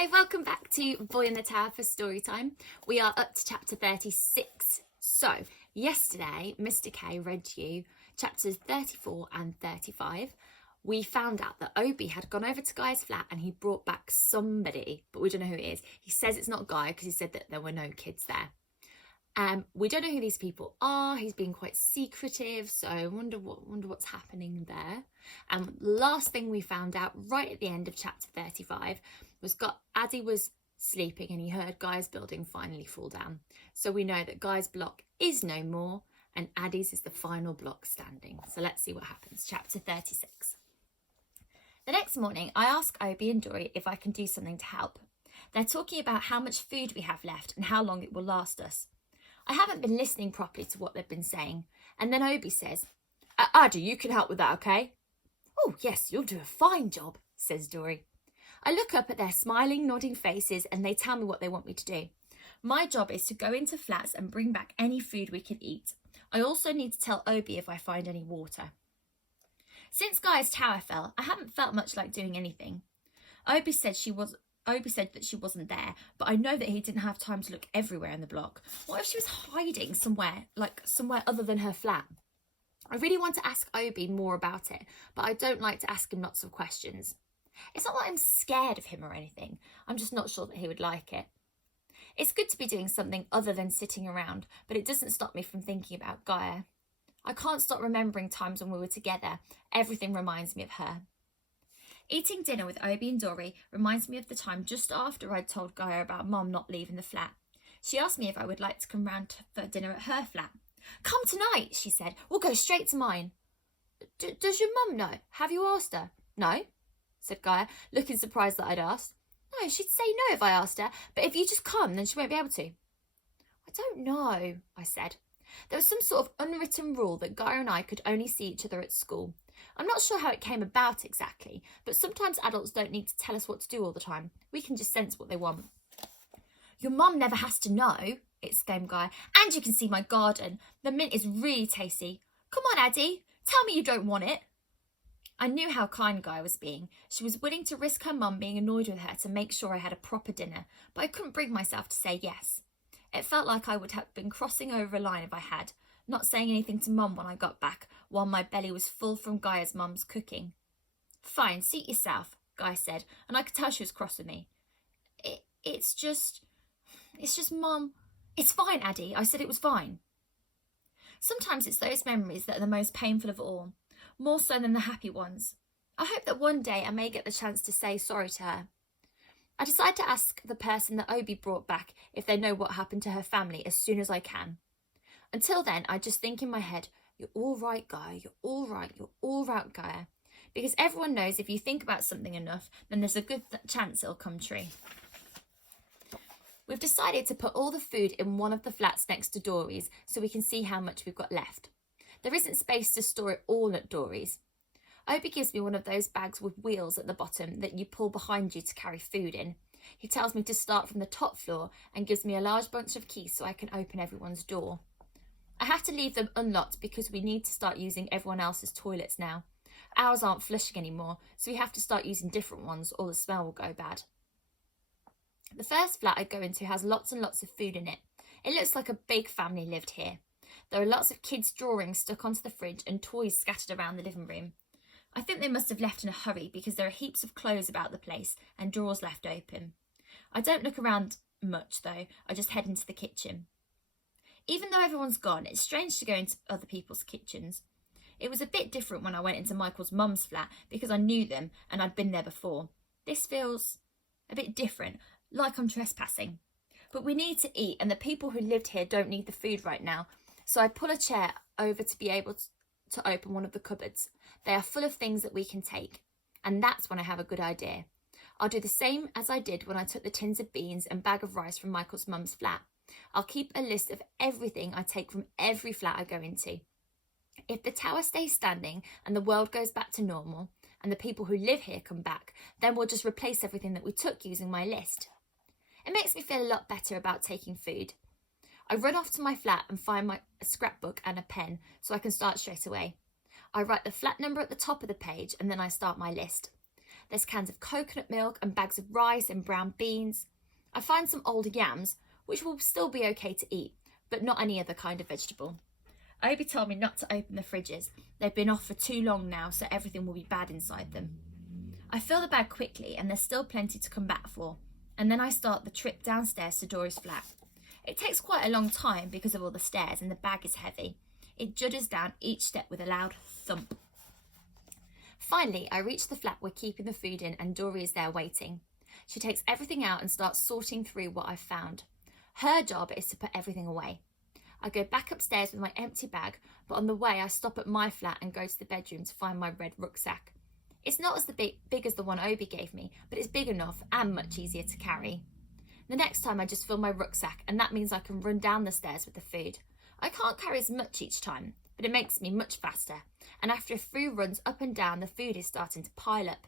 Hi, welcome back to Boy in the Tower for story time. We are up to chapter 36. So, yesterday, Mr. K read you chapters 34 and 35. We found out that Obi had gone over to Guy's flat and he brought back somebody, but we don't know who it is. He says it's not Guy because he said that there were no kids there. We don't know who these people are. He's being quite secretive, so I wonder what's happening there. And last thing we found out right at the end of chapter 35 was Addy was sleeping and he heard Guy's building finally fall down. So we know that Guy's block is no more and Addy's is the final block standing. So let's see what happens. Chapter 36. The next morning, I ask Obi and Dory if I can do something to help. They're talking about how much food we have left and how long it will last us. I haven't been listening properly to what they've been saying. And then Obi says, Addy, you can help with that, okay? Oh, yes, you'll do a fine job, says Dory. I look up at their smiling, nodding faces and they tell me what they want me to do. My job is to go into flats and bring back any food we can eat. I also need to tell Obi if I find any water. Since Guy's tower fell, I haven't felt much like doing anything. Obi said that she wasn't there, but I know that he didn't have time to look everywhere in the block. What if she was hiding somewhere other than her flat? I really want to ask Obi more about it, but I don't like to ask him lots of questions. It's not that I'm scared of him or anything. I'm just not sure that he would like it. It's good to be doing something other than sitting around, but it doesn't stop me from thinking about Gaia. I can't stop remembering times when we were together. Everything reminds me of her. Eating dinner with Obi and Dory reminds me of the time just after I'd told Gaia about Mum not leaving the flat. She asked me if I would like to come round for dinner at her flat. Come tonight, she said. We'll go straight to mine. Does your mum know? Have you asked her? No, said Gaia, looking surprised that I'd asked. No, she'd say no if I asked her, but if you just come, then she won't be able to. I don't know, I said. There was some sort of unwritten rule that Gaia and I could only see each other at school. I'm not sure how it came about exactly, but sometimes adults don't need to tell us what to do all the time. We can just sense what they want. Your mum never has to know, exclaimed Gaia. And you can see my garden. The mint is really tasty. Come on, Addy. Tell me you don't want it. I knew how kind Gaia was being. She was willing to risk her mum being annoyed with her to make sure I had a proper dinner, but I couldn't bring myself to say yes. It felt like I would have been crossing over a line if I had, not saying anything to Mum when I got back, while my belly was full from Gaia's mum's cooking. Fine, seat yourself, Gaia said, and I could tell she was cross with me. It's just Mum. It's fine, Addy. I said it was fine. Sometimes it's those memories that are the most painful of all, more so than the happy ones. I hope that one day I may get the chance to say sorry to her. I decide to ask the person that Obi brought back if they know what happened to her family as soon as I can. Until then, I just think in my head, you're all right, Gaia, you're all right, Gaia. Because everyone knows if you think about something enough, then there's a good chance it'll come true. We've decided to put all the food in one of the flats next to Dory's so we can see how much we've got left. There isn't space to store it all at Dory's. Obi gives me one of those bags with wheels at the bottom that you pull behind you to carry food in. He tells me to start from the top floor and gives me a large bunch of keys so I can open everyone's door. I have to leave them unlocked because we need to start using everyone else's toilets now. Ours aren't flushing anymore, so we have to start using different ones or the smell will go bad. The first flat I go into has lots and lots of food in it. It looks like a big family lived here. There are lots of kids' drawings stuck onto the fridge and toys scattered around the living room. I think they must have left in a hurry because there are heaps of clothes about the place and drawers left open. I don't look around much though, I just head into the kitchen. Even though everyone's gone, it's strange to go into other people's kitchens. It was a bit different when I went into Michael's mum's flat because I knew them and I'd been there before. This feels a bit different, like I'm trespassing. But we need to eat and the people who lived here don't need the food right now, so I pull a chair over to be able to open one of the cupboards. They are full of things that we can take, and that's when I have a good idea. I'll do the same as I did when I took the tins of beans and bag of rice from Michael's mum's flat. I'll keep a list of everything I take from every flat I go into. If the tower stays standing and the world goes back to normal, and the people who live here come back, then we'll just replace everything that we took using my list. It makes me feel a lot better about taking food. I run off to my flat and find a scrapbook and a pen so I can start straight away. I write the flat number at the top of the page and then I start my list. There's cans of coconut milk and bags of rice and brown beans. I find some old yams, which will still be okay to eat, but not any other kind of vegetable. Obi told me not to open the fridges. They've been off for too long now, so everything will be bad inside them. I fill the bag quickly and there's still plenty to come back for, and then I start the trip downstairs to Dory's flat. It takes quite a long time because of all the stairs and the bag is heavy. It judders down each step with a loud thump. Finally, I reach the flat we're keeping the food in and Dory is there waiting. She takes everything out and starts sorting through what I've found. Her job is to put everything away. I go back upstairs with my empty bag, but on the way I stop at my flat and go to the bedroom to find my red rucksack. It's not as big as the one Obi gave me, but it's big enough and much easier to carry. The next time I just fill my rucksack, and that means I can run down the stairs with the food. I can't carry as much each time, but it makes me much faster, and after a few runs up and down, the food is starting to pile up.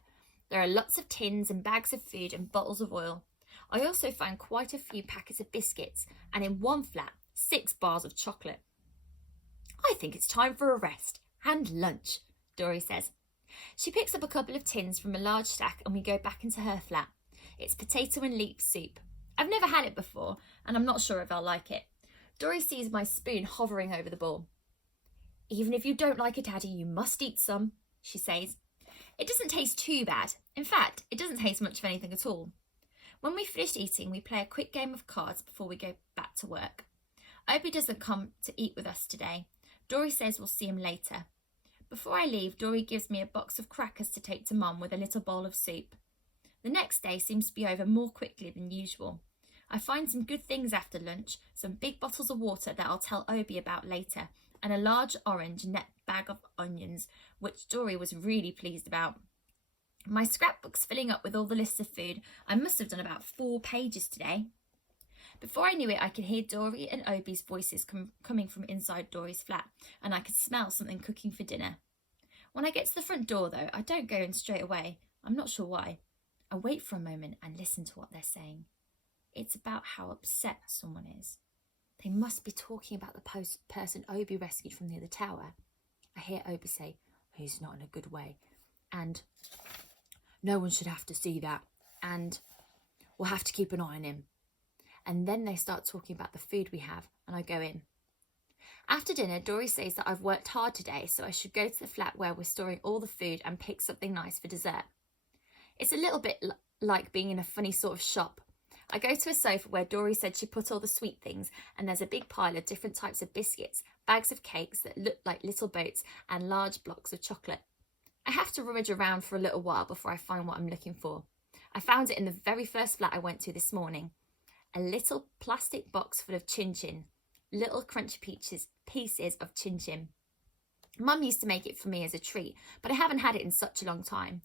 There are lots of tins and bags of food and bottles of oil. I also found quite a few packets of biscuits, and in one flat, 6 bars of chocolate. I think it's time for a rest and lunch, Dory says. She picks up a couple of tins from a large stack and we go back into her flat. It's potato and leek soup. I've never had it before and I'm not sure if I'll like it. Dory sees my spoon hovering over the bowl. Even if you don't like it, Daddy, you must eat some, she says. It doesn't taste too bad. In fact, it doesn't taste much of anything at all. When we finished eating, we play a quick game of cards before we go back to work. Obi doesn't come to eat with us today. Dory says we'll see him later. Before I leave, Dory gives me a box of crackers to take to Mum with a little bowl of soup. The next day seems to be over more quickly than usual. I find some good things after lunch, some big bottles of water that I'll tell Obi about later, and a large orange net bag of onions, which Dory was really pleased about. My scrapbook's filling up with all the lists of food. I must have done about 4 pages today. Before I knew it, I could hear Dory and Obi's voices coming from inside Dory's flat, and I could smell something cooking for dinner. When I get to the front door, though, I don't go in straight away. I'm not sure why. I wait for a moment and listen to what they're saying. It's about how upset someone is. They must be talking about the person Obi rescued from the other tower. I hear Obi say, he's not in a good way, and no one should have to see that, and we'll have to keep an eye on him. And then they start talking about the food we have, and I go in. After dinner, Dory says that I've worked hard today, so I should go to the flat where we're storing all the food and pick something nice for dessert. It's a little bit like being in a funny sort of shop. I go to a sofa where Dory said she put all the sweet things, and there's a big pile of different types of biscuits, bags of cakes that look like little boats, and large blocks of chocolate. I have to rummage around for a little while before I find what I'm looking for. I found it in the very first flat I went to this morning. A little plastic box full of chin chin, little crunchy pieces of chin chin. Mum used to make it for me as a treat, but I haven't had it in such a long time.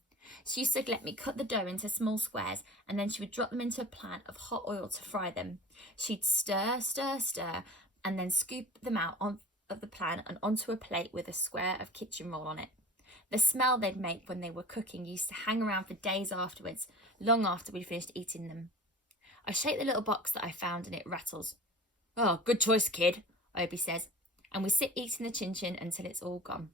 She used to let me cut the dough into small squares and then she would drop them into a pan of hot oil to fry them. She'd stir, stir, stir, and then scoop them out of the pan and onto a plate with a square of kitchen roll on it. The smell they'd make when they were cooking used to hang around for days afterwards, long after we'd finished eating them. I shake the little box that I found and it rattles. Oh, good choice, kid, Obi says, and we sit eating the chin chin until it's all gone.